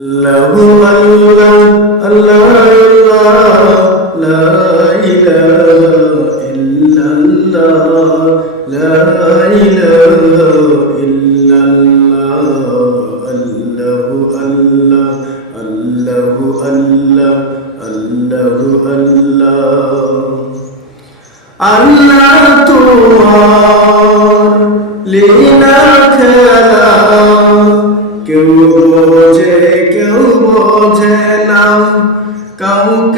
আল্লাহ আল্লাহ আল্লাহ আল্লাহ তোমার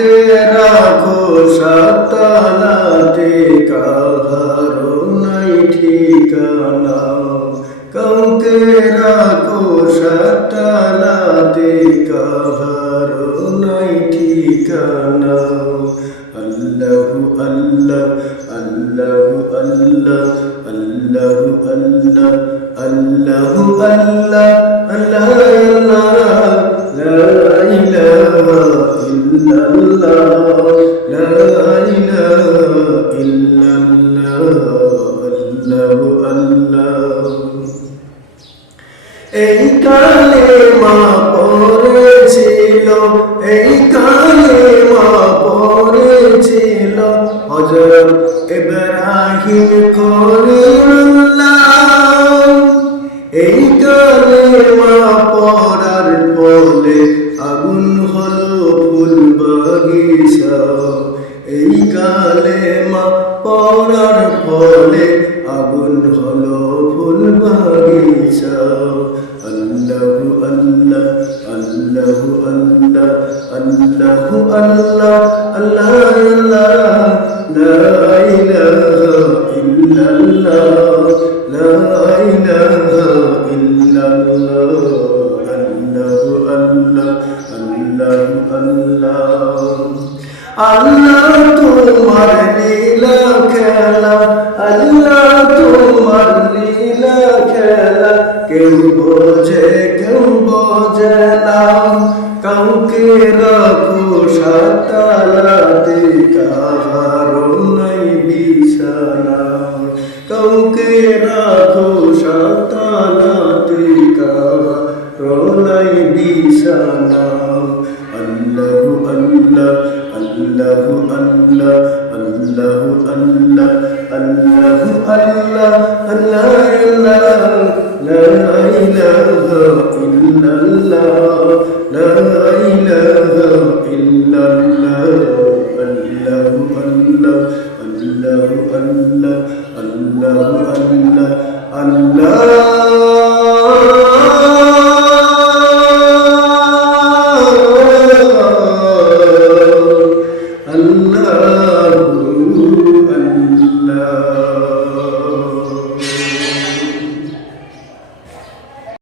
কাউকে রাখো সাতালাতে কাহারো নাই ঠিকানা। কাউকে রাখো সাতালাতে কাহারো নাই ঠিকানা। আল্লাহু আল্লাহ আল্লাহু আল্লাহ আল্লাহু আল্লাহ আল্লাহু আল্লাহ আল্লাহু আল্লাহ এই কালে মা পড়েছিল এই কালে মা পড়েছিল হজর ইব্রাহিম খলিলুল্লাহ এই কালে মা পড়ার ফলে আগুন হলো ফুল এই কালে মা পড়ার ফলে আগুন হলো ফুল বাগিচা। আল্লাহ আল্লাহু আল্লাহ আল্লাহু, আল্লাহ আল্লাহ আল্লাহ আল্লাহ আল্লাহু আল্লাহ তোমার লীলা খেলা আল্লাহ তোমার লীলা খেলা কেউ বোঝে কেউ বোঝে না। কাউকে রাখো সাতালাতে কাহারো নাই বিছানা কাউকে রাখো সাতালাতে কাহারো প্রলয় বিছানা আল্লাহ আল্লাহ আল্লাহ আল্লাহ আল্লাহ আল্লাহ আল্লাহ আল্লাহ আল্লাহ আল্লাহ لا إله إلا الله لا إله إلا الله الله الله الله الله الله الله